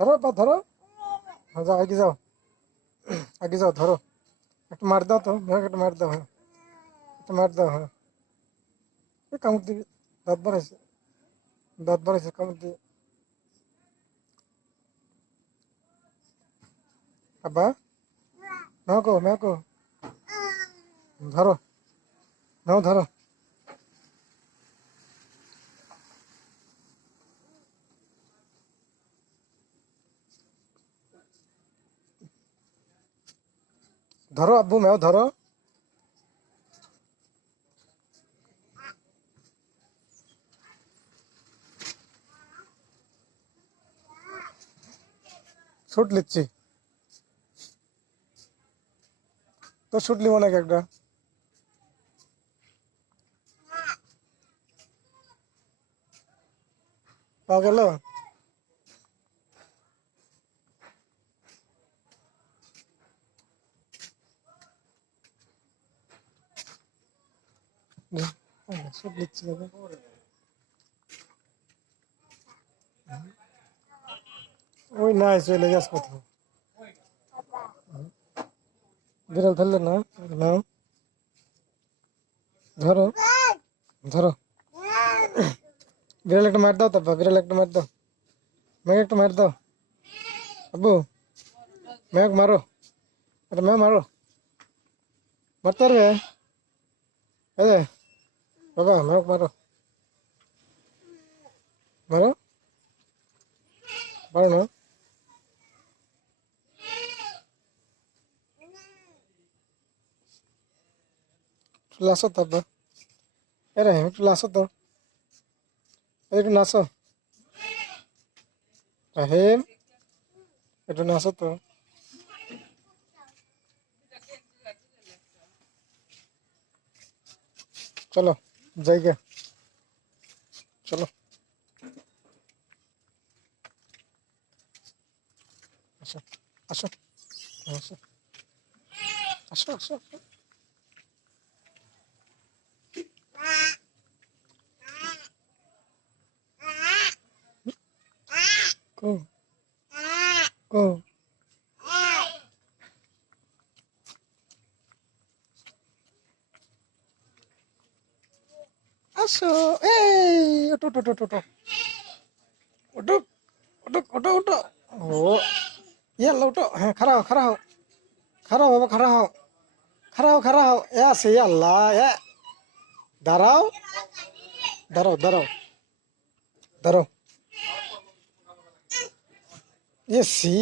ধরো বা ধরো। হ্যাঁ যাও, আগে যাও, আগে যাও, ধরো। একটু মার দাও তো, মেঘ একটু মার দাও, হ্যাঁ একটু মার দাও, হ্যাঁ। এই কামড় দিবি, দাঁত বাড়াইছে, দাঁত বাড়াইছে, কামড় দিবি। আব্বা, মেকো মেকো, ধরো, নাও ধরো। ধরো আব্বু, মেও ধরো। শুট লিচ্ছি তো, শুট লিব নাকি একটা? পাওয়া গেল? শুট লিচ্ছি দাদা। ওই নাই, চলে গেছে কোথাও। বিড়াল ধরলে না? নাও ধরো, ধরো। বিড়াল একটা মার দাও, তারপর বিড়াল একটা মার দাও, মেঘ একটা মার দাও। আব্বু, মেঘ মারো, একটা মেঘ মারো, মারতে পারবে? এই যে, বাবা মেঘ মারো, মারো, পারো না? একটু লাসো তো আব্বা, এ রাহিম একটু লাসো তো, একটু নাচো, রাহিম একটু নাচো তো। চলো জায়গা, চলো, আসো, আসো, আসো, আসো, আসো, আসো। কো, কো, আসো। এই ওটো ওটো ওটো ওটো ওটো ওটো ওটো ওটো। ও ইয়াল্লা ওটো, হ্যাঁ খাড়া হও, খাড়া হও, খাড়া হও বাবা, খাড়া হও, খাড়া হও, খাড়া হও। এ আছে আল্লাহ, এ দাঁড়াও, দাঁড়াও, দাঁড়াও, দাঁড়াও। A C